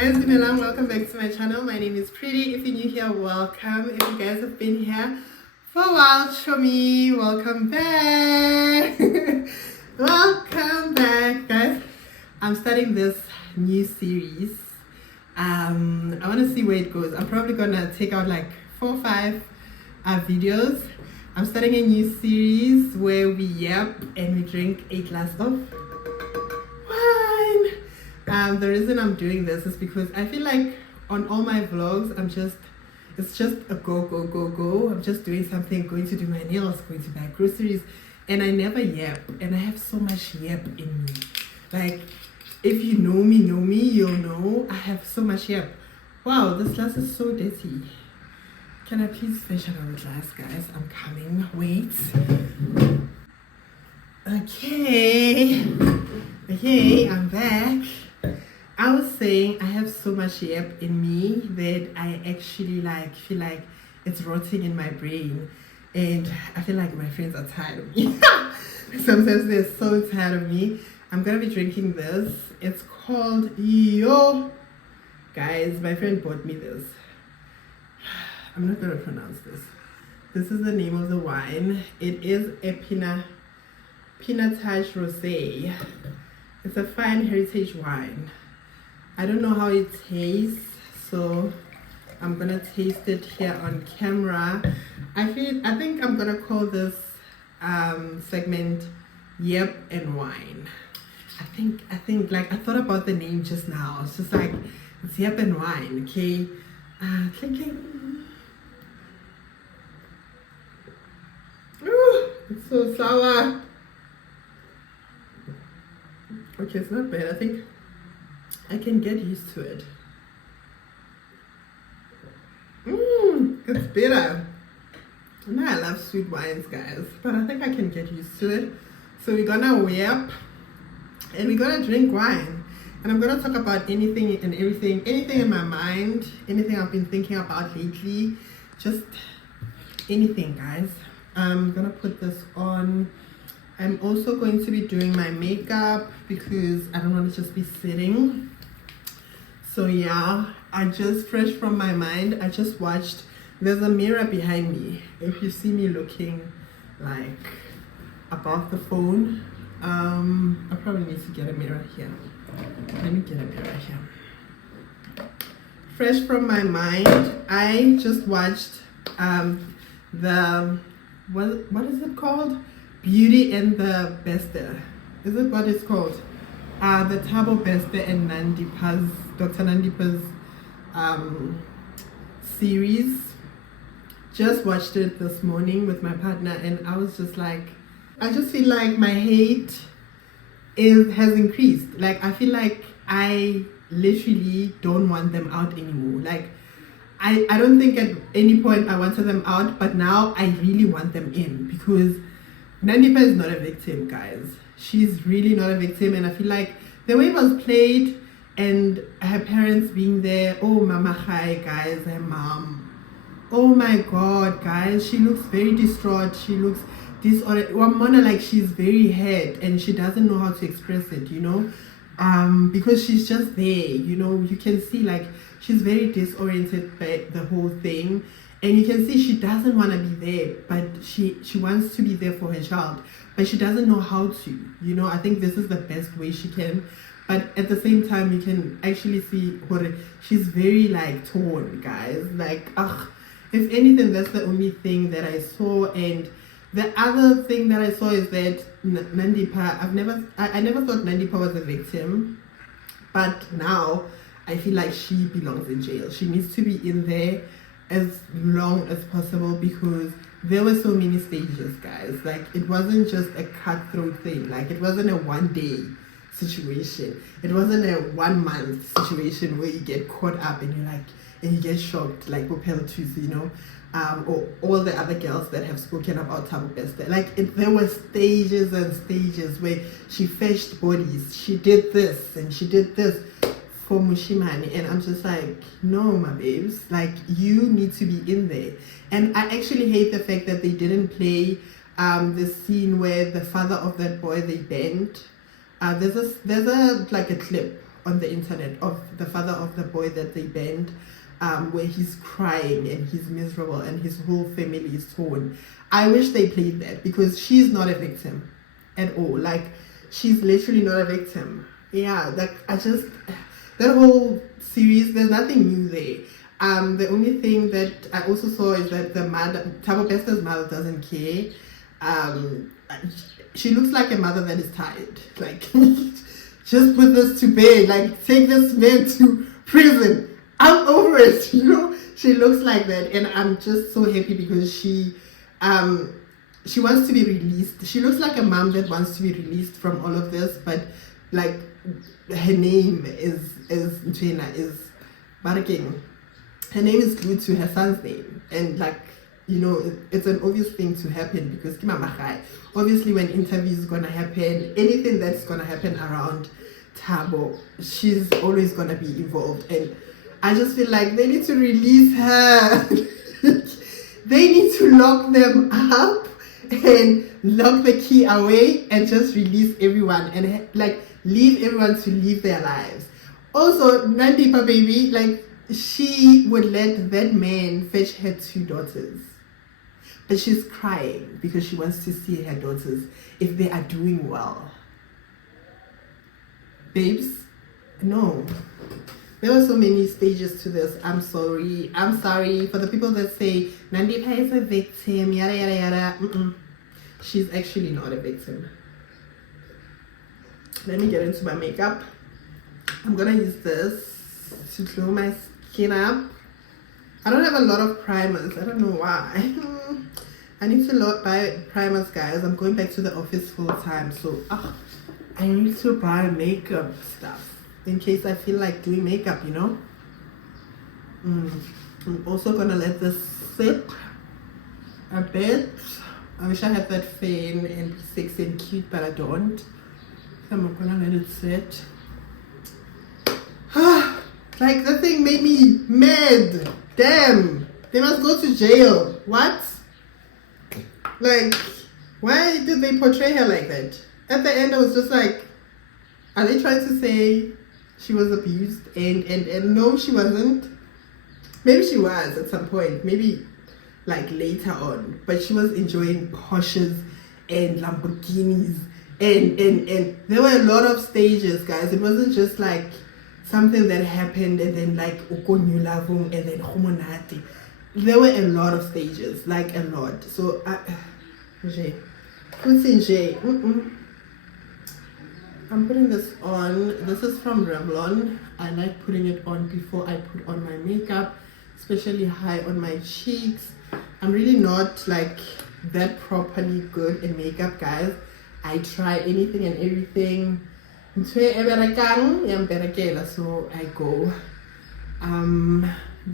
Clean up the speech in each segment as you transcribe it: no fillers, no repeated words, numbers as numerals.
Guys, welcome back to my channel. My name is Pretty. If you're new here, welcome. If you guys have been here for a while, Chomy, welcome back. Welcome back, guys. I'm starting this new series. I want to see where it goes. I'm probably gonna take out like 4 or 5 videos. I'm starting a new series where we yap and we drink a glass of wine. The reason I'm doing this is because I feel like on all my vlogs, it's just a go. I'm just doing something, going to do my nails, going to buy groceries, and I never yap. And I have so much yap in me. Like, if you know me, you'll know I have so much yap. Wow, this glass is so dirty. Can I please finish another glass, guys? I'm coming. Wait. Okay, I'm back. I was saying I have so much yap in me that I actually feel like it's rotting in my brain, and I feel like my friends are tired of me. Sometimes they're so tired of me. I'm gonna be drinking this. It's called Yo. Guys, my friend bought me this. I'm not gonna pronounce this. This is the name of the wine. It is a Pinotage Rosé. It's a fine heritage wine. I don't know how it tastes, so I'm gonna taste it here on camera. I think I'm gonna call this segment Yap and Wine. I think like I thought about the name just now. It's just like it's Yap and Wine, okay? Clinking. Ooh, it's so sour. Okay, it's not bad. I think I can get used to it. It's bitter. Now I love sweet wines, guys, but I think I can get used to it. So we're gonna yap and we're gonna drink wine. And I'm gonna talk about anything and everything, anything in my mind, anything I've been thinking about lately, just anything, guys. I'm gonna put this on. I'm also going to be doing my makeup because I don't want to just be sitting. So yeah, I just fresh from my mind. I just watched. There's a mirror behind me. If you see me looking like above the phone, I probably need to get a mirror here. Let me get a mirror here. Fresh from my mind, I just watched the what is it called? Beauty and the Bester. Is it what it's called? The Thabo Bester and Dr. Nandipa's series. Just watched it this morning with my partner, and I was just like, I just feel like my hate has increased. Like, I feel like I literally don't want them out anymore. Like, I don't think at any point I wanted them out, but now I really want them in because Nandipa is not a victim, guys. She's really not a victim, and I feel like the way it was played and her parents being there, oh mama hi guys, her mom. Oh my god, guys, she looks very distraught. She looks disordered. Like she's very hurt and she doesn't know how to express it, you know? Because she's just there, you know, you can see like she's very disoriented by the whole thing. And you can see she doesn't want to be there, but she wants to be there for her child, but she doesn't know how to, you know. I think this is the best way she can, but at the same time you can actually see she's very like torn, guys. Like, if anything, that's the only thing that I saw. And the other thing that I saw is that Nandipa, I never thought Nandipa was a victim, but now I feel like she belongs in jail. She needs to be in there as long as possible because there were so many stages, guys. Like, it wasn't just a cutthroat thing. Like, it wasn't a 1-day situation. It wasn't a 1-month situation where you get caught up and you get shocked like Popel Tuesday, you know, or all the other girls that have spoken about Thabo Bester. Like, there were stages and stages where she fetched bodies. She did this and she did this for Mushimani, and I'm just like, no, my babes, like, you need to be in there. And I actually hate the fact that they didn't play the scene where the father of that boy, they bent. There's a like a clip on the internet of the father of the boy that they banned, where he's crying and he's miserable and his whole family is torn. I wish they played that, because she's not a victim at all. Like, she's literally not a victim. Yeah, like, that whole series, there's nothing new there. The only thing that I also saw is that the mother, Thabo Besta's mother, doesn't care. She looks like a mother that is tired. Like, just put this to bed. Like, take this man to prison. I'm over it, you know. She looks like that, and I'm just so happy because she wants to be released. She looks like a mom that wants to be released from all of this, but like, her name is Barking. Her name is glued to her son's name, and like, you know, it's an obvious thing to happen because obviously when interviews gonna happen, anything that's gonna happen around Thabo, she's always gonna be involved, and I just feel like they need to release her. They need to lock them up and lock the key away and just release everyone and like leave everyone to live their lives. Also, Nandipa baby, like, she would let that man fetch her 2 daughters. But she's crying because she wants to see her daughters if they are doing well. Babes, no. There were so many stages to this. I'm sorry. For the people that say Nandipa is a victim, yada yada yada. She's actually not a victim. Let me get into my makeup. I'm gonna use this to glow my skin up. I don't have a lot of primers. I don't know why. I need to buy primers, guys. I'm going back to the office full time, so I need to buy makeup stuff in case I feel like doing makeup, you know. I'm also gonna let this sit a bit. I wish I had that fan and be sexy and cute, but I don't. So I'm gonna let it sit. Like, that thing made me mad. Damn, they must go to jail. What? Like, why did they portray her like that? At the end, I was just like, are they trying to say she was abused? And no, she wasn't. Maybe she was at some point. Maybe like later on. But she was enjoying Porsches and Lamborghinis. And there were a lot of stages, guys. It wasn't just like something that happened and then like Ukonyulavung and then Homonati. There were a lot of stages, like a lot. So I'm putting this on. This is from Revlon. I like putting it on before I put on my makeup, especially high on my cheeks. I'm really not like that properly good in makeup, guys. I try anything and everything. So I go.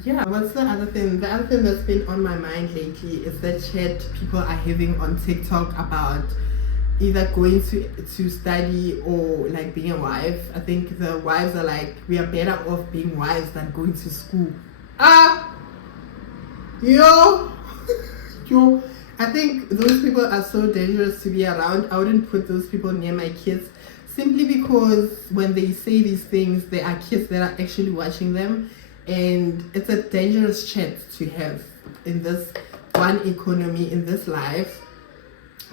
Yeah, what's the other thing? The other thing that's been on my mind lately is that chat people are having on TikTok about either going to study or like being a wife. I think the wives are like, we are better off being wives than going to school. Yo, I think those people are so dangerous to be around. I wouldn't put those people near my kids, simply because when they say these things, there are kids that are actually watching them, and it's a dangerous chat to have in this one economy, in this life,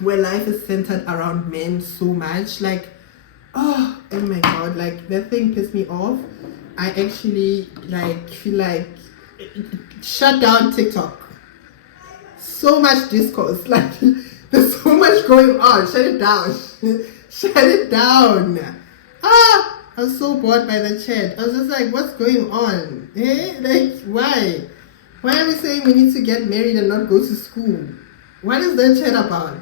where life is centered around men so much. Like, oh my god, like, that thing pissed me off. I actually like feel like shut down TikTok. So much discourse, like, there's so much going on. Shut it down. Shut it down. I was so bored by the chat. I was just like, what's going on? Like, why? Why are we saying we need to get married and not go to school? What is that chat about?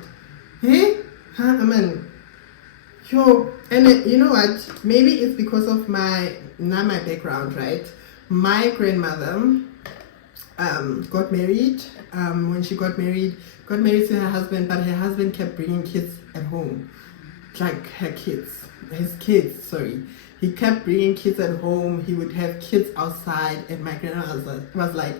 Yo, and you know what? Maybe it's because of my background, right? My grandmother got married. When she got married to her husband, but her husband kept bringing kids at home. Like his kids, sorry. He kept bringing kids at home. He would have kids outside, and my grandmother was like,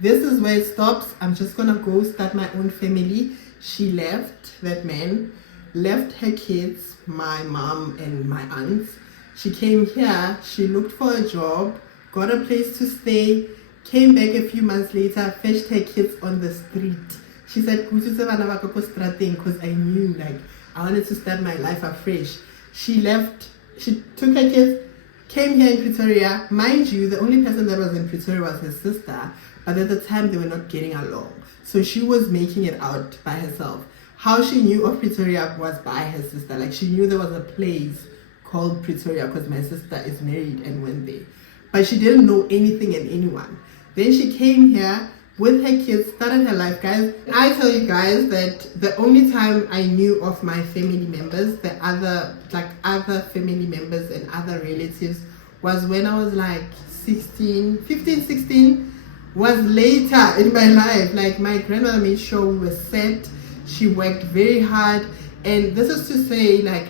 this is where it stops. I'm just gonna go start my own family. She left, that man, left her kids, my mom and my aunts, She came here, she looked for a job, got a place to stay, came back a few months later, fetched her kids on the street. She said, because I knew, like, I wanted to start my life afresh. She left, she took her kids, came here in Pretoria. Mind you, the only person that was in Pretoria was her sister, but at the time they were not getting along. So she was making it out by herself. How she knew of Pretoria was by her sister. Like, she knew there was a place called Pretoria because my sister is married and went there. But she didn't know anything and anyone. Then she came here with her kids, started her life, guys. I tell you guys that the only time I knew of my family members, the other family members and other relatives, was when I was like 15, 16, was later in my life. Like, my grandmother made sure we were set. She worked very hard. And this is to say, like,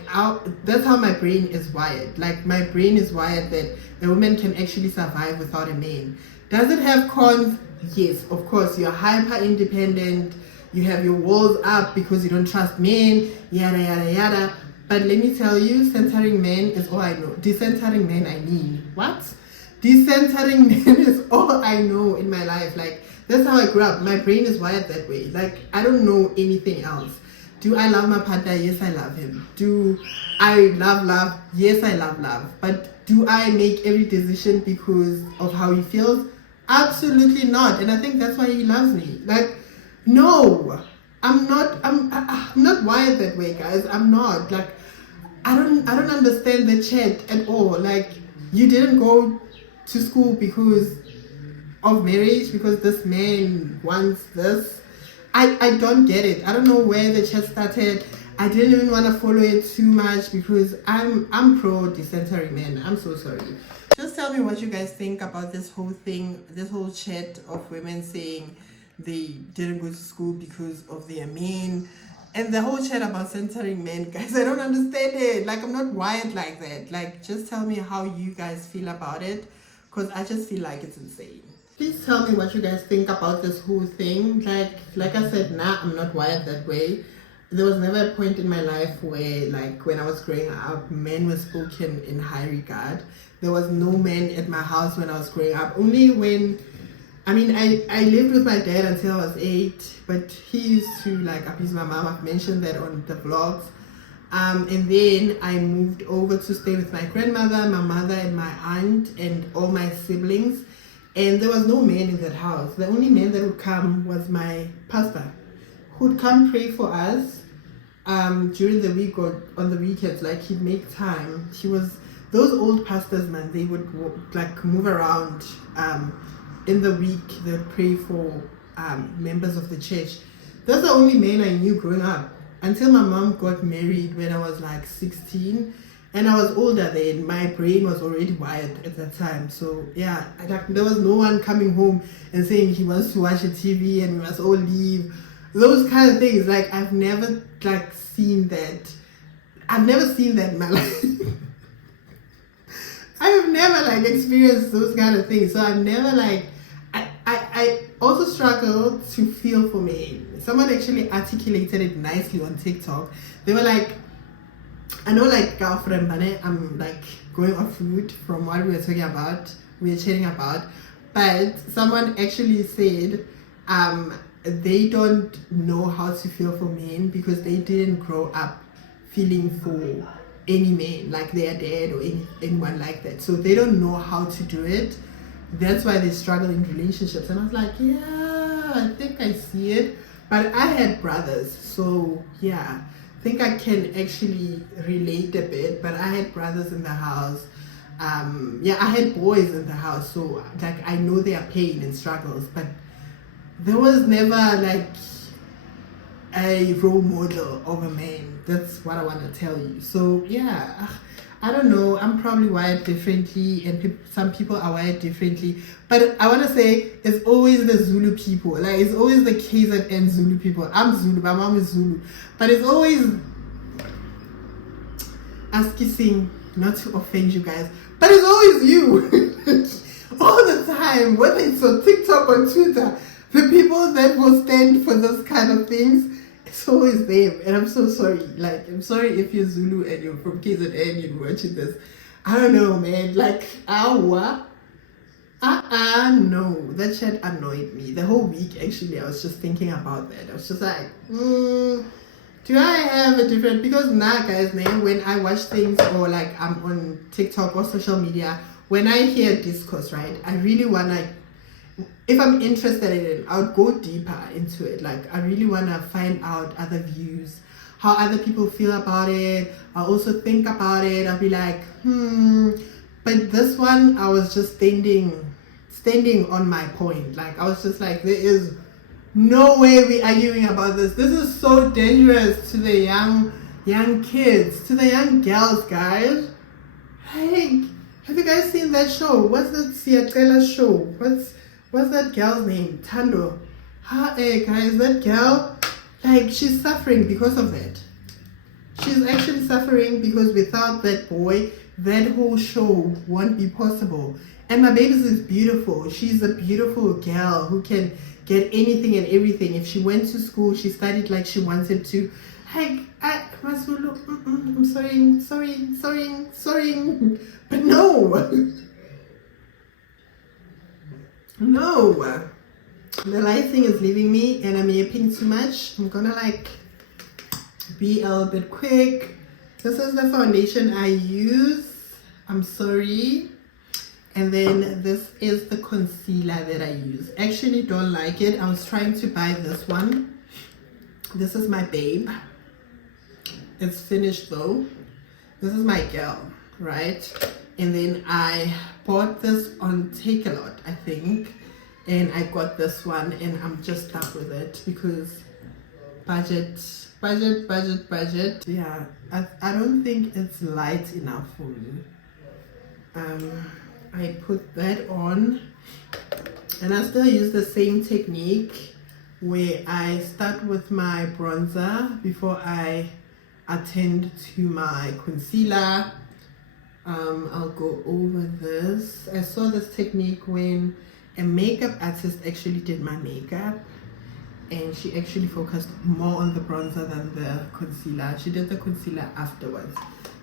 that's how my brain is wired. Like, my brain is wired that a woman can actually survive without a man. Does it have cons? Yes, of course. You're hyper independent. You have your walls up because you don't trust men, yada, yada, yada. But let me tell you, centering men is all I know. Decentering men, I mean. What? Decentering men is all I know in my life. Like, that's how I grew up. My brain is wired that way. Like, I don't know anything else. Do I love my partner? Yes, I love him. Do I love love? Yes, I love love. But do I make every decision because of how he feels? Absolutely not. And I think that's why he loves me. Like, no, I'm not wired that way, guys. I'm not. Like, I don't understand the chat at all. Like, you didn't go to school because of marriage, because this man wants this. I don't get it. I don't know where the chat started. I didn't even want to follow it too much because I'm pro decentering men. I'm so sorry. Just tell me what you guys think about this whole thing, this whole chat of women saying they didn't go to school because of their men, and the whole chat about centering men. Guys, I don't understand it. Like, I'm not wired like that. Like, just tell me how you guys feel about it, because I just feel like it's insane. Please tell me what you guys think about this whole thing. Like I said, I'm not wired that way. There was never a point in my life where, like, when I was growing up, men were spoken in high regard. There was no man at my house when I was growing up. Only when, I lived with my dad until I was 8, but he used to, like, abuse my mom. I've mentioned that on the vlogs. And then I moved over to stay with my grandmother, my mother, and my aunt, and all my siblings. And there was no man in that house. The only man that would come was my pastor, who would come pray for us during the week or on the weekends. Like, he'd make time. Those old pastors, man, they would like move around in the week. They'd pray for members of the church. That's the only man I knew growing up until my mom got married when I was like 16. And I was older then. My brain was already wired at that time. So yeah, there was no one coming home and saying he wants to watch a TV and we must all leave. Those kind of things. Like, I've never seen that. I've never seen that in my life. I have never experienced those kind of things. So I've never I also struggle to feel for men. Someone actually articulated it nicely on TikTok. They were like, I know, girlfriend, I'm going off route from what we were chatting about, but someone actually said they don't know how to feel for men because they didn't grow up feeling for any man, like their dad or anyone like that. So they don't know how to do it. That's why they struggle in relationships. And I was like, yeah, I think I see it. But I had brothers, so yeah. I think I can actually relate a bit, but I had brothers in the house. I had boys in the house, so I know their pain and struggles, but there was never a role model of a man. That's what I want to tell you. So yeah, I don't know. I'm probably wired differently, and some people are wired differently. But I want to say it's always the Zulu people. It's always the KZN Zulu people. I'm Zulu. My mom is Zulu. But it's always kissing, not to offend you guys, but it's always you. All the time, whether it's on TikTok or Twitter, the people that will stand for those kind of things, it's always them. And I'm so sorry. I'm sorry if you're Zulu and you're from KZN and you're watching this. I don't know, man. Like, no. That shit annoyed me. The whole week, actually, I was just thinking about that. I was just like, do I have a different... Because now, guys, man, when I watch things or like I'm on TikTok or social media, when I hear discourse, right, I really want to... If I'm interested in it, I would go deeper into it. Like, I really want to find out other views, how other people feel about it. I also think about it. I'll be like, But this one, I was just standing on my point. Like, I was just like, there is no way we arguing about this. This is so dangerous to the young kids, to the young girls, guys. Hey, have you guys seen that show? What's that Siatela show? What's that girl's name? Tando. Hey guys, that girl, like, she's suffering because of that. She's actually suffering because without that boy, that whole show won't be possible. And my baby is beautiful. She's a beautiful girl who can get anything and everything. If she went to school, she studied like she wanted to. Like, I'm sorry. But no. No. The lighting is leaving me and I'm yapping too much. I'm gonna like be a little bit quick. This is the foundation I use. I'm sorry. And then this is the concealer that I use. Actually don't like it. I was trying to buy this one. This is my babe. It's finished though. This is my girl, right? And then I bought this on Take-A-Lot, I think. And I got this one and I'm just stuck with it because budget. Yeah, I don't think it's light enough for me. I put that on and I still use the same technique where I start with my bronzer before I attend to my concealer. I'll go over this. I saw this technique when a makeup artist actually did my makeup and she actually focused more on the bronzer than the concealer. She did the concealer afterwards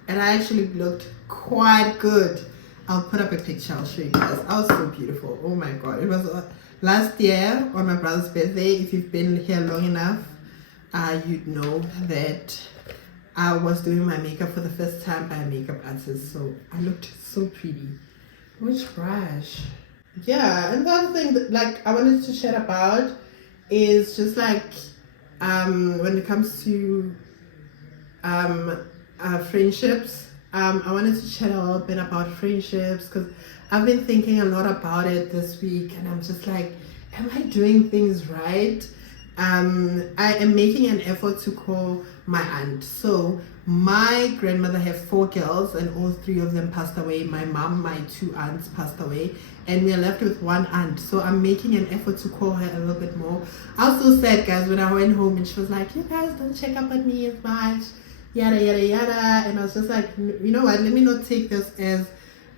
and I actually looked quite good. I'll put up a picture, I'll show you guys. I was so beautiful. Oh my god. It was last year on my brother's birthday. If you've been here long enough, you'd know that I was doing my makeup for the first time by a makeup artist. So I looked so pretty. Which brush? Yeah, and the other thing that like I wanted to chat about is just like when it comes to friendships. I wanted to chat a little bit about friendships because I've been thinking a lot about it this week and I'm just like, am I doing things right? I am making an effort to call my aunt. So my grandmother had 4 girls and all 3 of them passed away. My mom, my 2 aunts passed away and we are left with 1 aunt. So I'm making an effort to call her a little bit more. I was so sad, guys, when I went home and she was like, you guys don't check up on me as much, yada yada yada. And I was just like, you know what, let me not take this as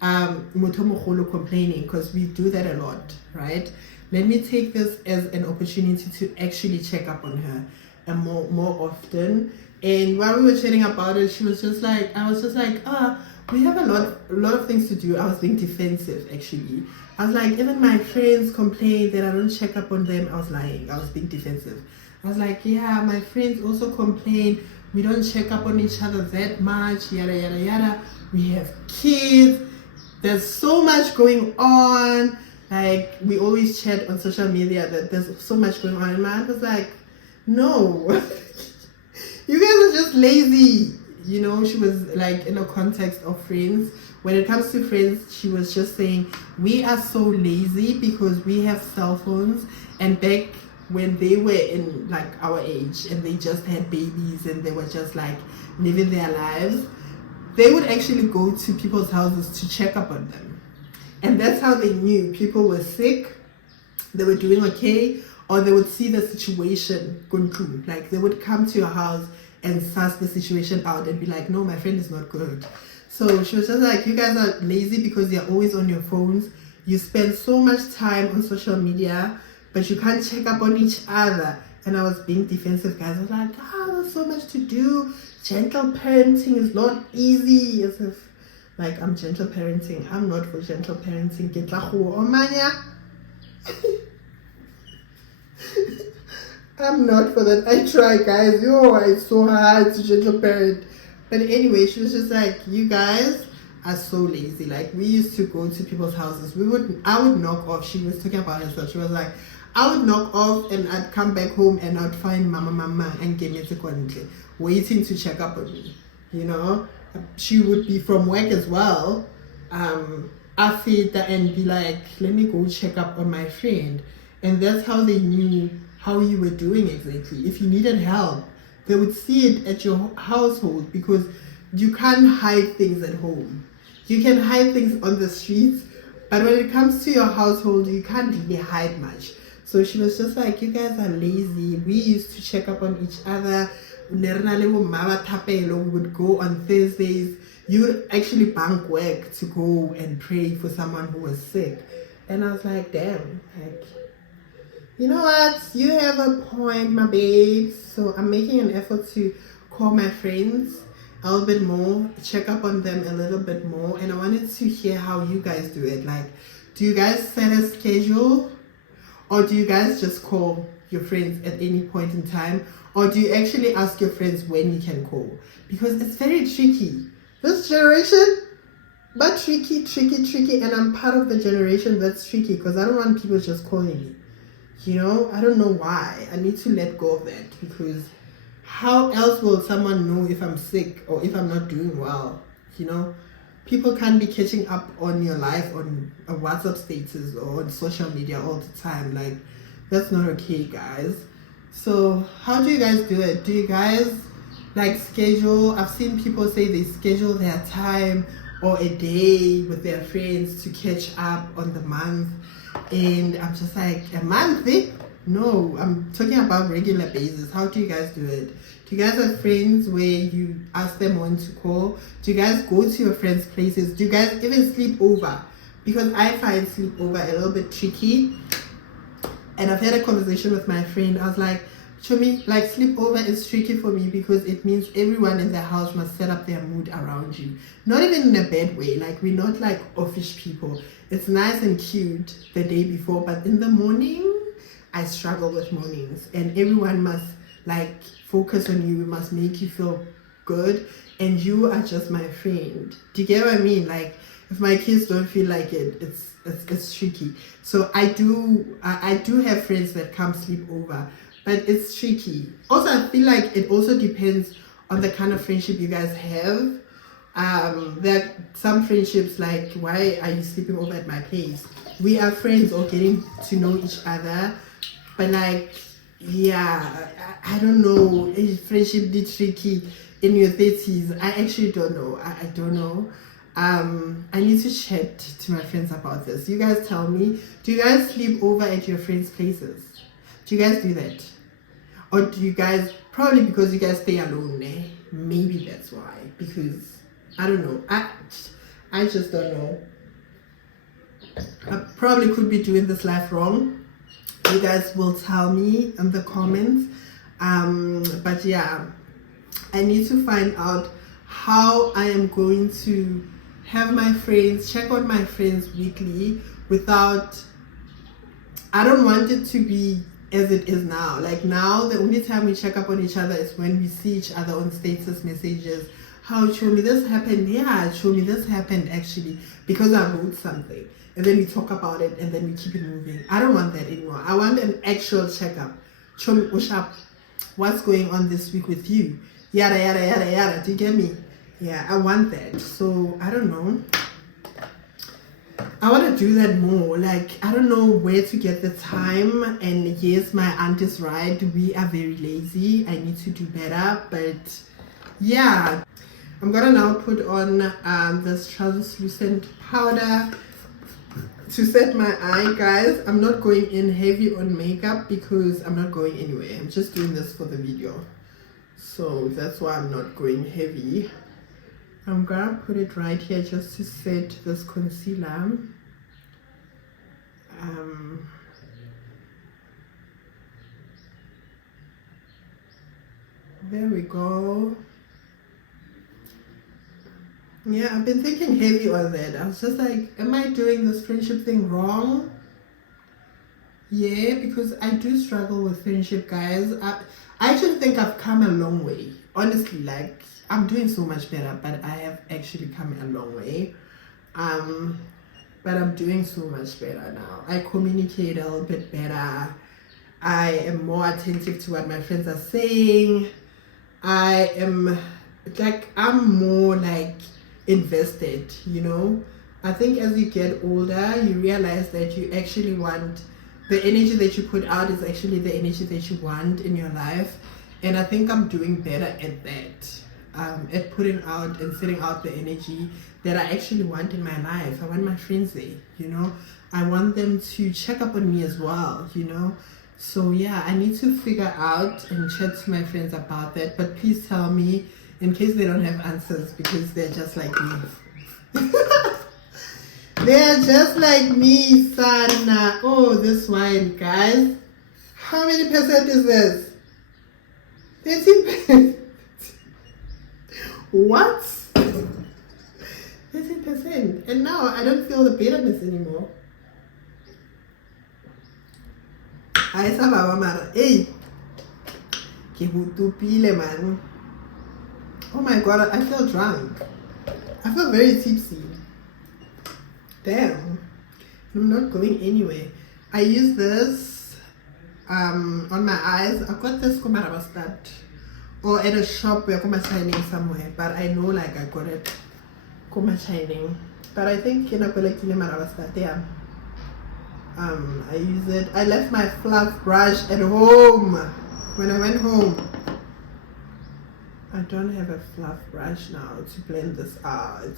Mutomokolo complaining because we do that a lot, right? Let me take this as an opportunity to actually check up on her and more often. And while we were chatting about it, she was just like, I was just like, we have a lot of things to do. I was being defensive actually. I was like, even my friends complain that I don't check up on them. I was lying. I was being defensive. I was like, yeah, my friends also complain we don't check up on each other that much, yada yada yada. We have kids. There's so much going on. Like, we always chat on social media that there's so much going on. And my aunt was like, no, you guys are just lazy. You know, she was like in a context of friends. When it comes to friends, she was just saying, we are so lazy because we have cell phones. And back when they were in like our age and they just had babies and they were just like living their lives, they would actually go to people's houses to check up on them. And that's how they knew people were sick, they were doing okay, or they would see the situation going through. Like they would come to your house and suss the situation out and be like, no, my friend is not good. So she was just like, you guys are lazy because you're always on your phones. You spend so much time on social media, but you can't check up on each other. And I was being defensive, guys. I was like, there's so much to do. Gentle parenting is not easy. As if like I'm gentle parenting. I'm not for gentle parenting. Get la go omanya. I'm not for that. I try, guys. Yo, it's so hard to gentle parent. But anyway, she was just like, you guys are so lazy. Like, we used to go to people's houses. I would knock off. She was talking about herself. She was like, I would knock off and I'd come back home and I'd find mama and get me to waiting to check up on me. You know, she would be from work as well. After and be like, let me go check up on my friend. And that's how they knew how you were doing exactly. If you needed help, they would see it at your household, because you can't hide things at home. You can hide things on the streets, but when it comes to your household, you can't really hide much. So she was just like, you guys are lazy. We used to check up on each other. We would go on Thursdays. You would actually bank work to go and pray for someone who was sick. And I was like, damn, like, you know what? You have a point, my babes. So I'm making an effort to call my friends a little bit more, check up on them a little bit more. And I wanted to hear how you guys do it. Like, do you guys set a schedule? Or do you guys just call your friends at any point in time? Or do you actually ask your friends when you can call? Because it's very tricky. This generation, but tricky. And I'm part of the generation that's tricky, because I don't want people just calling me. You know, I don't know why. I need to let go of that, because how else will someone know if I'm sick or if I'm not doing well? You know, people can't be catching up on your life on a WhatsApp status or on social media all the time. Like, that's not okay, guys. So how do you guys do it? Do you guys like schedule? I've seen people say they schedule their time or a day with their friends to catch up on the month. And I'm just like, a month? No, I'm talking about regular basis. How do you guys do it? Do you guys have friends where you ask them when to call? Do you guys go to your friends' places? Do you guys even sleep over? Because I find sleep over a little bit tricky. And I've had a conversation with my friend. I was like, Chomy, like, sleepover is tricky for me, because it means everyone in the house must set up their mood around you. Not even in a bad way. Like, we're not like offish people. It's nice and cute the day before, but in the morning, I struggle with mornings. And everyone must like focus on you. We must make you feel good. And you are just my friend. Do you get what I mean? Like, if my kids don't feel like it, it's tricky. So I do have friends that come sleep over, but it's tricky. Also, I feel like it also depends on the kind of friendship you guys have. There are some friendships like, why are you sleeping over at my place? We are friends or getting to know each other, but like, yeah, I don't know. Is friendship be tricky in your 30s? I actually don't know. I don't know. I need to chat to my friends about this. You guys tell me, do you guys sleep over at your friends' places? Do you guys do that? Or do you guys, probably because you guys stay alone, eh? Maybe that's why. Because, I don't know. I just don't know. I probably could be doing this life wrong. You guys will tell me in the comments. But yeah, I need to find out how I am going to have my friends, check on my friends weekly without, I don't want it to be as it is now. Like now, the only time we check up on each other is when we see each other on status messages. How, Chomy, this happened? Yeah, Chomy, this happened actually because I wrote something. And then we talk about it and then we keep it moving. I don't want that anymore. I want an actual checkup. Chomy, Ushap, what's going on this week with you? Yada, yada, yada, yada. Do you get me? Yeah, I want that. So, I don't know. I want to do that more. Like, I don't know where to get the time. And yes, my aunt is right. We are very lazy. I need to do better. But yeah, I'm going to now put on this translucent powder to set my eye, guys. I'm not going in heavy on makeup because I'm not going anywhere. I'm just doing this for the video. So that's why I'm not going heavy. I'm gonna put it right here just to set this concealer. There we go. Yeah, I've been thinking heavy on that. I was just like, am I doing this friendship thing wrong? Yeah, because I do struggle with friendship, guys. I actually think I've come a long way. Honestly, like, I'm doing so much better, but I have actually come a long way. Um, but I'm doing so much better now. I communicate a little bit better. I am more attentive to what my friends are saying. I am like, I'm more like invested, you know. I think as you get older, you realize that you actually want the energy that you put out is actually the energy that you want in your life. And I think I'm doing better at that, at putting out and setting out the energy that I actually want in my life. I want my friends there, you know. I want them to check up on me as well, you know. So yeah, I need to figure out and chat to my friends about that. But please tell me in case they don't have answers, because they're just like me. They're just like me, Sana. Oh, this wine, guys. How many percent is this? 13%. What? 13%. And now I don't feel the bitterness anymore. I saw my mama. Hey, man. Oh my god, I feel drunk. I feel very tipsy. Damn. I'm not going anywhere. I use this on my eyes. I got this Kumarabastad or at a shop where Kuma Shining somewhere, but I know like I got it Kuma Shining. But I think in a Kolekile Marabastad, yeah. I use it. I left my fluff brush at home. When I went home, I don't have a fluff brush now to blend this out.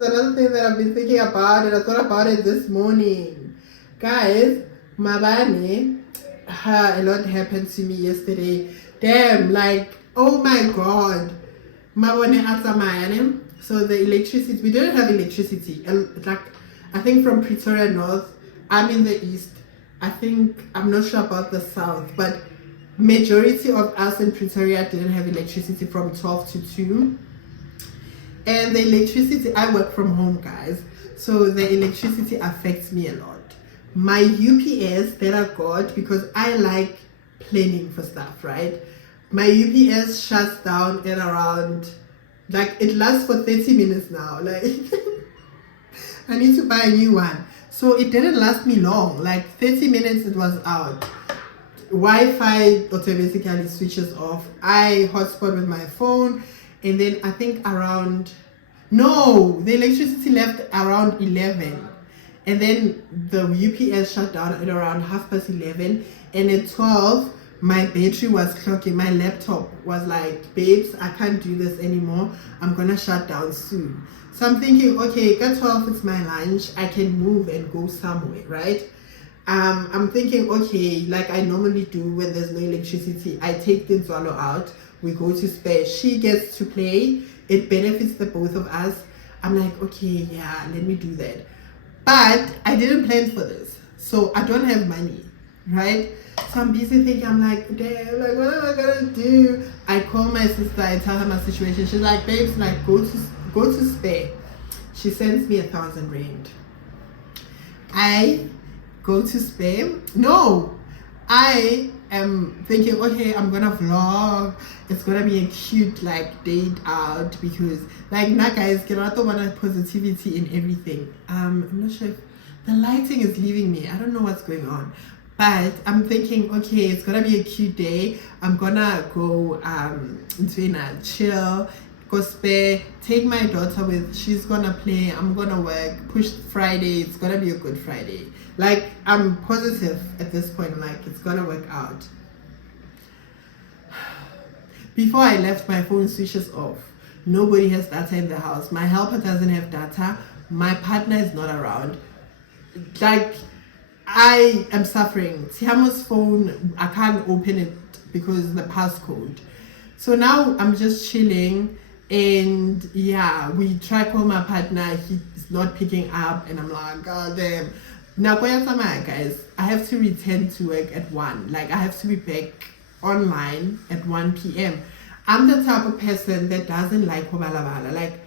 Another thing that I've been thinking about, and I thought about it this morning. Guys, Mabani, a lot happened to me yesterday. Damn, like, oh my god. Mabone Atsamayane. So the electricity, we didn't have electricity. Like, I think from Pretoria North, I'm in the east. I'm not sure about the south, but majority of us in Pretoria didn't have electricity from 12 to 2. And the electricity, I work from home, guys. So the electricity affects me a lot. My UPS that I got, because I like planning for stuff, right? My UPS shuts down at around, like, it lasts for 30 minutes now. Like, I need to buy a new one. So it didn't last me long. Like 30 minutes it was out. Wi-Fi automatically switches off. I hotspot with my phone, and then I think the electricity left around 11, and then the UPS shut down at around 11:30, and at 12 my battery was clocking. My laptop was like, babes, I can't do this anymore, I'm gonna shut down soon. So I'm thinking, okay, at 12 it's my lunch, I can move and go somewhere, right? I'm thinking, okay, like I normally do when there's no electricity, I take the Nzwalo out, we go to Spare, she gets to play, it benefits the both of us. I'm like, okay, yeah, let me do that. But I didn't plan for this, so I don't have money, right? So I'm busy thinking, I'm like, damn, like what am I gonna do? I call my sister, I tell her my situation. She's like, babes, like go to Spare. She sends me 1,000 rand. I go to Spare. No, I am thinking, okay, I'm gonna vlog. It's gonna be a cute like date out, because like nah guys, get out the one positivity in everything. I'm not sure if the lighting is leaving me. I don't know what's going on. But I'm thinking, okay, it's gonna be a cute day. I'm gonna go into a chill, go Spare, take my daughter with, she's gonna play, I'm gonna work, push Friday, it's gonna be a good Friday. Like, I'm positive at this point, like it's gonna work out. Before I left, my phone switches off. Nobody has data in the house. My helper doesn't have data. My partner is not around. Like, I am suffering. Tiamo's phone, I can't open it because the passcode. So now I'm just chilling, and yeah, we try call my partner, he's not picking up, and I'm like, god damn. Now guys, I have to return to work at 1. Like, I have to be back online at 1 p.m. I'm the type of person that doesn't like Kobalabala. Like,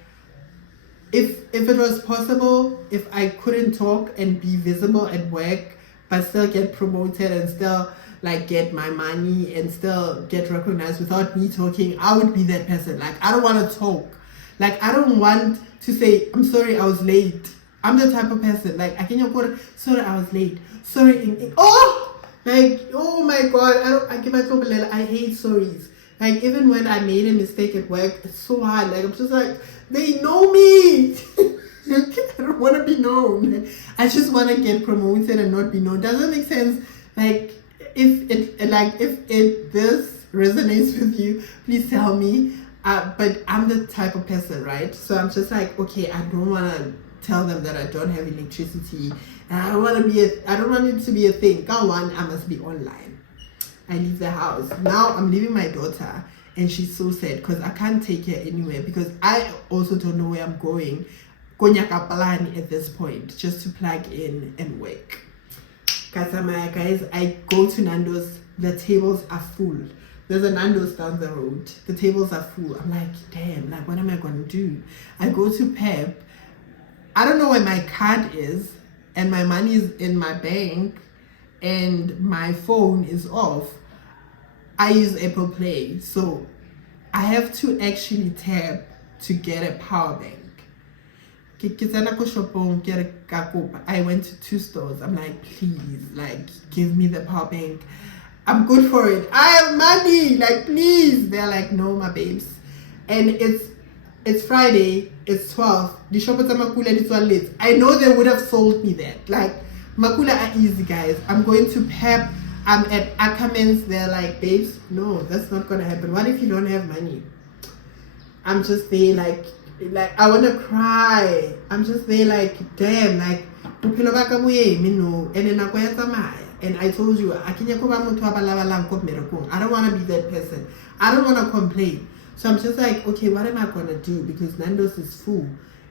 if it was possible, if I couldn't talk and be visible at work, but still get promoted and still like get my money and still get recognized without me talking, I would be that person. Like, I don't want to talk. Like, I don't want to say, I'm sorry, I was late. I'm the type of person, like, I can't go, sorry, I was late. Sorry, oh, like, oh my God, I hate sorries. Like, even when I made a mistake at work, it's so hard. Like, I'm just like, they know me. I don't want to be known. I just want to get promoted and not be known. Does that make sense? Like, if this resonates with you, please tell me. But I'm the type of person, right? So I'm just like, okay, I don't want to tell them that I don't have electricity, and I don't want it to be a thing. Go on, I must be online. I leave the house. Now I'm leaving my daughter, and she's so sad because I can't take her anywhere because I also don't know where I'm going. Konyaka Palani at this point, just to plug in and work. Guys, I go to Nando's, the tables are full. There's a Nando's down the road. The tables are full. I'm like, damn, like, what am I going to do? I go to Pep. I don't know where my card is, and my money is in my bank, and my phone is off. I use Apple Play, so I have to actually tap to get a power bank. I went to 2 stores. I'm like, please, like, give me the power bank. I'm good for it. I have money. Like, please. They're like, no, my babes. And it's Friday. It's 12. The shop at Makula is late. I know they would have sold me that. Like, Makula are easy, guys. I'm going to Pep. I'm at Ackerman's. They're like, babes, no, that's not going to happen. What if you don't have money? I'm just there like I want to cry. I'm just there like, damn, like, and then and I told you, I don't want to be that person. I don't want to complain. So I'm just like, okay, what am I going to do? Because Nando's is full.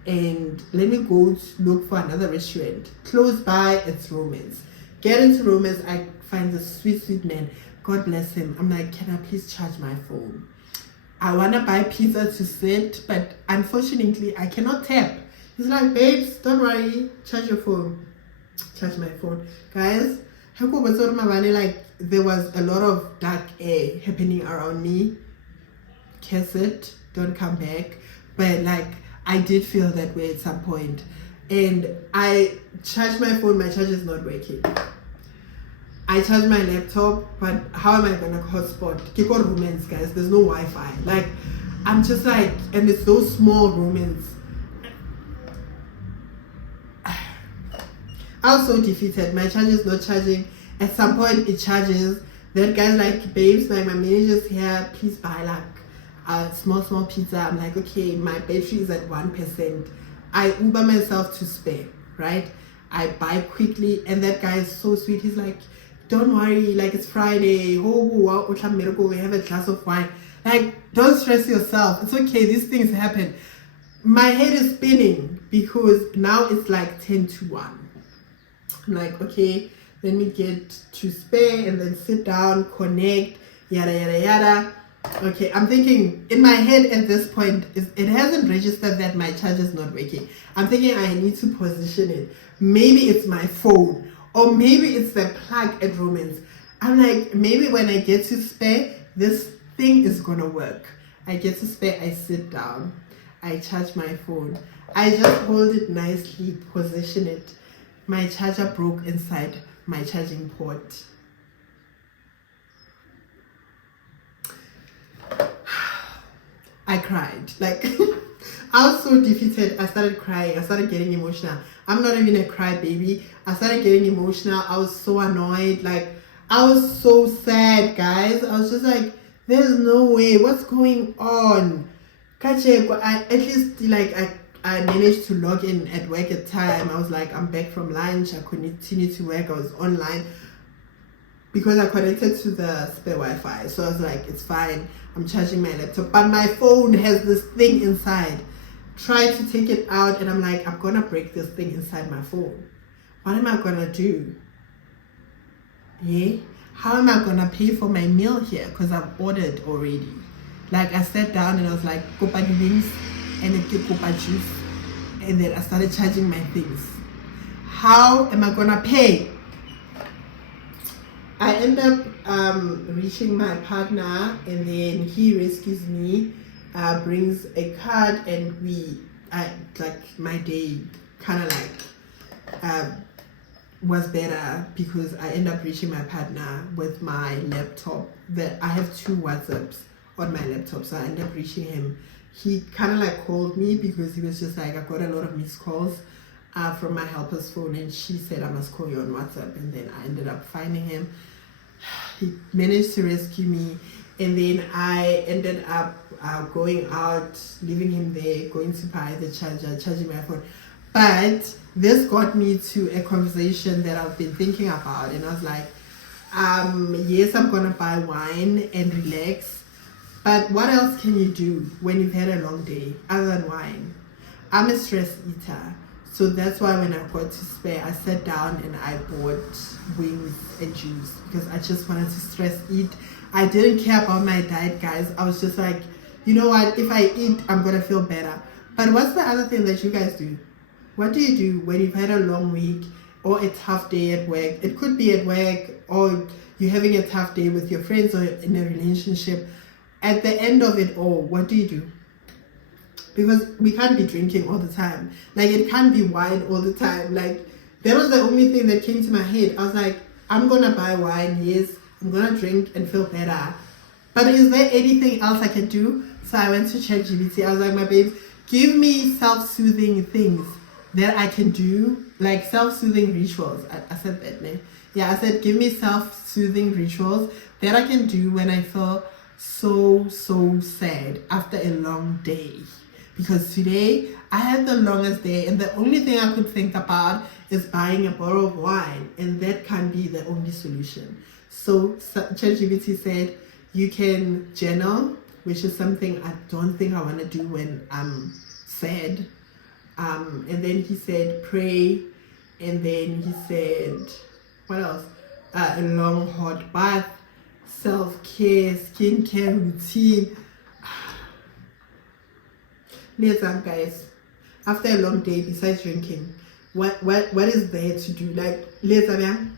And let me go look for another restaurant. Close by, it's Romance. Get into Romance, I find this sweet man. God bless him. I'm like, can I please charge my phone? I want to buy pizza to sit, but unfortunately, I cannot tap. He's like, babes, don't worry, charge your phone. Charge my phone. Guys, like, there was a lot of dark air happening around me. Kiss it, don't come back. But like, I did feel that way at some point. And I charged my phone, my charger is not working. I charged my laptop, but how am I gonna hotspot? Kiko Romance, guys, there's no Wi-Fi. Like, I'm just like, and it's those small Romance. I was so defeated. My charger is not charging. At some point, it charges. Then guys like, babes, like, my manager's here. Please buy like a small pizza. I'm like, okay, my battery is at 1%. I Uber myself to spare, right? I buy quickly, and that guy is so sweet. He's like, don't worry, like, it's Friday. Oh, we have a glass of wine. Like, don't stress yourself. It's okay. These things happen. My head is spinning because now it's like 10 to 1. I'm like, okay, let me get to spare and then sit down, connect, yada, yada, yada. Okay, I'm thinking in my head at this point, it hasn't registered that my charger is not working. I'm thinking I need to position it. Maybe it's my phone, or maybe it's the plug at Romance. I'm like, maybe when I get to spare, this thing is gonna work. I get to spare, I sit down, I charge my phone. I just hold it nicely, position it. My charger broke inside my charging port. I cried. Like, I was so defeated. I started crying. I started getting emotional. I'm not even a cry baby. I started getting emotional. I was so annoyed. Like, I was so sad, guys. I was just like, there's no way. What's going on? At least, like, I managed to log in at work at time. I was like, I'm back from lunch. I continued to work. I was online because I connected to the spare Wi-Fi. So I was like, it's fine. I'm charging my laptop. But my phone has this thing inside. Try to take it out, and I'm like, I'm going to break this thing inside my phone. What am I going to do? Yeah? How am I going to pay for my meal here? Because I've ordered already. Like, I sat down and I was like, Copa wings and a Copa juice. And then I started charging my things. How am I gonna pay? I end up reaching my partner, and then he rescues me, brings a card, and my day kind of was better because I end up reaching my partner with my laptop. That I have 2 WhatsApps on my laptop, so I end up reaching him. He kind of called me because he was just I got a lot of missed calls from my helper's phone, and she said I must call you on WhatsApp, and then I ended up finding him. He managed to rescue me, and then I ended up going out, leaving him there, going to buy the charger, charging my phone. But this got me to a conversation that I've been thinking about, and I was like, yes, I'm gonna buy wine and relax, but what else can you do when you've had a long day other than wine? I'm a stress eater, so that's why when I got to spare, I sat down and I bought wings and juice because I just wanted to stress eat. I didn't care about my diet, guys. I was just like, you know what, if I eat, I'm gonna feel better. But what's the other thing that you guys do? What do you do when you've had a long week or a tough day at work? It could be at work, or you're having a tough day with your friends or in a relationship. At the end of it all, what do you do? Because we can't be drinking all the time. It can't be wine all the time. That was the only thing that came to my head. I was like, I'm gonna buy wine, yes, I'm gonna drink and feel better. But is there anything else I can do? So I went to ChatGPT. I was like, my babes, give me self-soothing things that I can do, like self-soothing rituals. I said that, ne? Yeah, I said, give me self-soothing rituals that I can do when I feel so sad after a long day. Because today, I had the longest day, and the only thing I could think about is buying a bottle of wine, and that can't be the only solution. So ChatGPT said, you can journal, which is something I don't think I want to do when I'm sad. And then he said pray, and then he said what else? A long hot bath, self-care, skincare routine. Listen, guys, after a long day, besides drinking, what is there to do? Listen,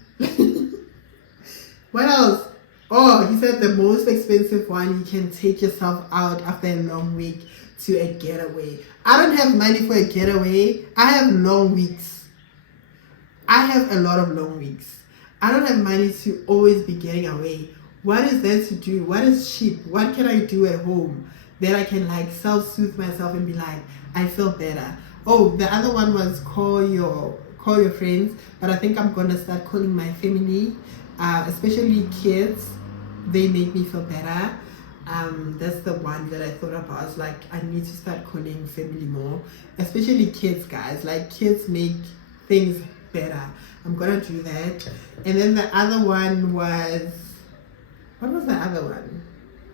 what else? Oh, he said the most expensive one, you can take yourself out after a long week to a getaway. I don't have money for a getaway. I have long weeks. I have a lot of long weeks. I don't have money to always be getting away. What is there to do? What is cheap? What can I do at home that I can self-soothe myself and be like, I feel better? Oh, the other one was call your friends, but I think I'm gonna start calling my family, especially kids. They make me feel better. That's the one that I thought about. I was like, I need to start calling family more, especially kids, guys. Kids make things better. I'm gonna do that. And then the other one was, what was the other one?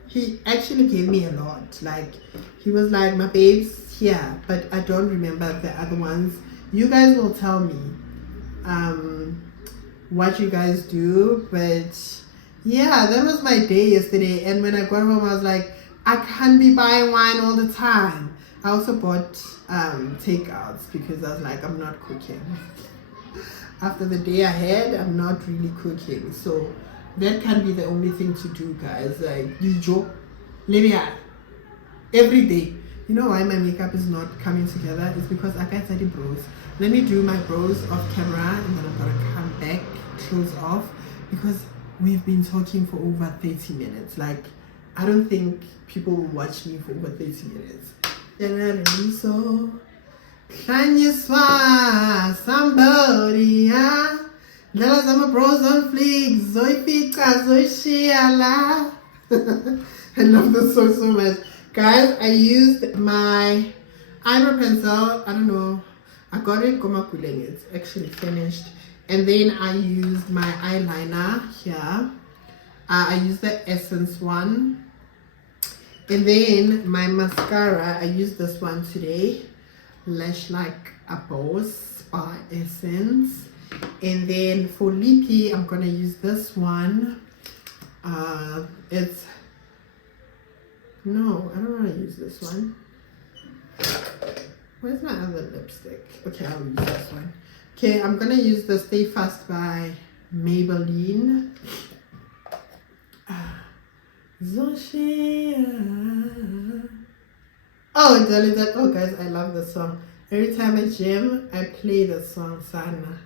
He actually gave me a lot. He was like, my babes, here, but I don't remember the other ones. You guys will tell me what you guys do, but yeah, that was my day yesterday. And when I got home, I was like, I can't be buying wine all the time. I also bought takeouts because I was like, I'm not cooking. After the day I had, I'm not really cooking. So that can be the only thing to do, guys. You joke, every day. You know why my makeup is not coming together? It's because I got 30 brows. Let me do my brows off camera, and then I'm gonna come back, close off, because we've been talking for over 30 minutes. I don't think people will watch me for over 30 minutes. So, can you swat somebody, huh? Let I'm a bros on fleek, Zoe Pika, Zoe Shiala. I love this song so much. Guys, I used my eyebrow pencil. I don't know. I got it Gomakuleng. It's actually finished. And then I used my eyeliner here. I used the Essence one. And then my mascara, I used this one today. Lash Like a Boss by Essence. And then for lippy, I'm gonna use this one. No, I don't want to use this one. Where's my other lipstick? Okay, I'll use this one. Okay, I'm gonna use the Stay Fast by Maybelline. Zoshia. Oh, oh guys, I love this song. Every time I gym, I play this song, Sana.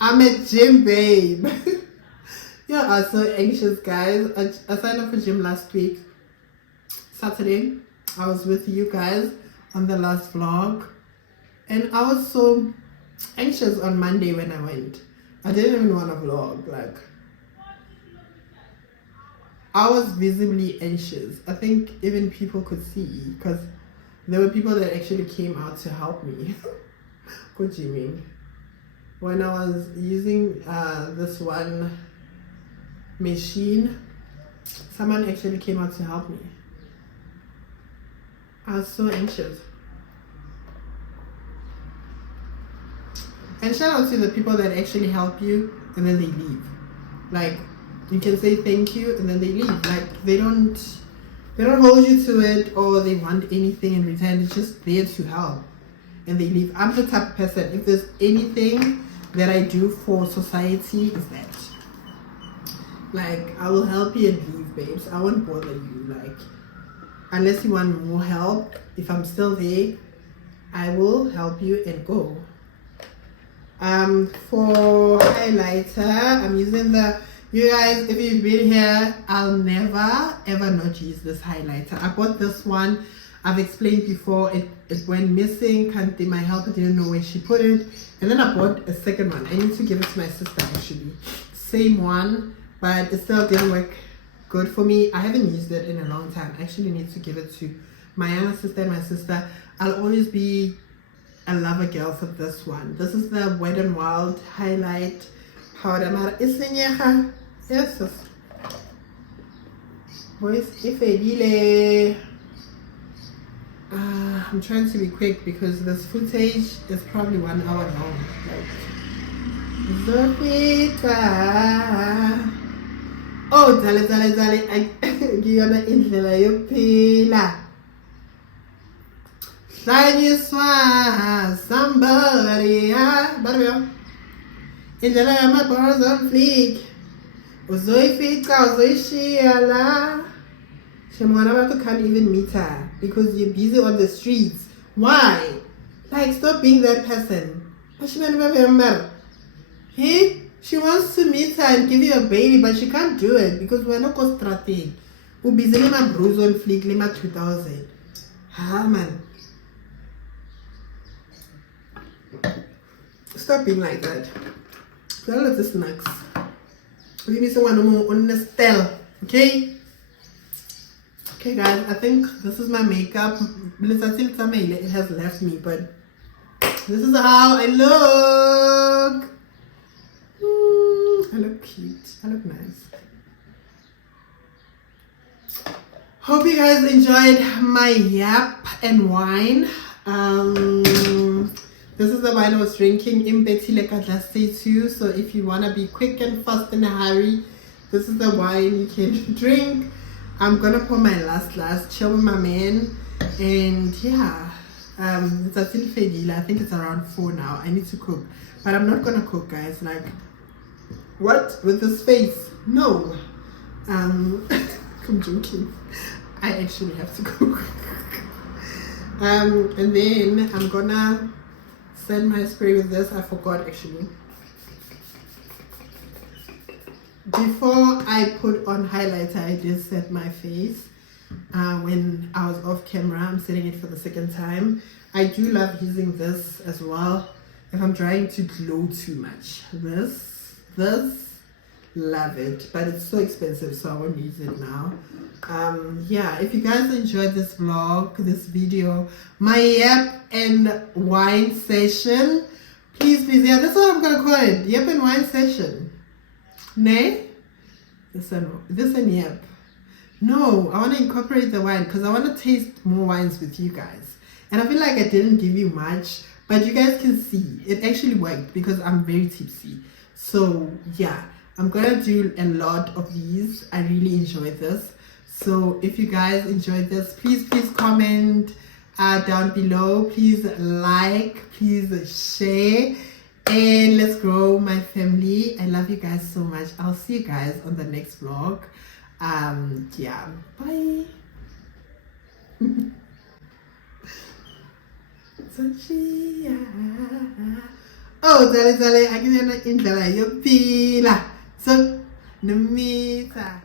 I'm a gym babe. You are so anxious, guys. I signed up for gym last week, Saturday. I was with you guys on the last vlog, and I was so anxious on Monday when I went. I didn't even want to vlog. Like, I was visibly anxious. I think even people could see, because there were people that actually came out to help me. Go gymming. When I was using this one machine, someone actually came out to help me. I was so anxious. And shout out to the people that actually help you and then they leave. Like, you can say thank you and then they leave. Like, they don't hold you to it or they want anything in return. It's just there to help and they leave. I'm the type of person, if there's anything that I do for society, is that, like, I will help you and leave, babes. I won't bother you. Like, unless you want more help, if I'm still there, I will help you and go. For highlighter, I'm using the, you guys, if you've been here, I'll never ever not use this highlighter. I bought this one, I've explained before, it went missing. My helper didn't know where she put it, and then I bought a second one. I need to give it to my sister actually. Same one, but it still didn't work good for me. I haven't used it in a long time. I actually need to give it to my younger sister and my sister. I'll always be a lover girl for this one. This is the Wet n Wild highlight powder. Yes. Voice if I'm trying to be quick because this footage is probably 1 hour long. Oh, dale, I ngiyona indlela yokuphila. Hlanyiswa somebody, barbie. Indlela yama-bars on fleek. Uzoyifica, uzoyishiya la. Shemwana abantu can't even meet her because you're busy on the streets. Why? Like, stop being that person. Hey, she wants to meet her and give you a baby, but she can't do it because we're not constrating. We're busy with my bruise on fleek, lima 2000. Man. Stop being like that. Well, it's the snacks. Give me someone on the style, okay? Okay, guys, I think this is my makeup. It has left me, but this is how I look. I look cute. I look nice. Hope you guys enjoyed my Yap and Wine. This is the wine I was drinking in Betty Day 2. So if you want to be quick and fast in a hurry, this is the wine you can drink. I'm gonna pour my last chill with my man, and yeah, it's a I think it's around 4 now. I need to cook, but I'm not gonna cook, guys. Like, what with this face? No, I'm joking. I actually have to cook. And then I'm gonna set my spray with this. I forgot actually. Before I put on highlighter, I did set my face. When I was off camera, I'm setting it for the second time. I do love using this as well if I'm trying to glow too much. This, love it, but it's so expensive, so I won't use it now. Yeah, if you guys enjoyed this vlog, this video, my Yap and Wine session, please, yeah, that's what I'm gonna call it, Yap and Wine session. Nay? This and Yap. No, I want to incorporate the wine because I want to taste more wines with you guys. And I feel like I didn't give you much, but you guys can see it actually worked because I'm very tipsy. So yeah, I'm gonna do a lot of these. I really enjoy this. So if you guys enjoyed this, please comment down below. Please like, please share, and let's grow my family. I love you guys so much. I'll see you guys on the next vlog. Yeah, bye. Oh, dale, dale, aquí viene indlela yo pila. So, namita.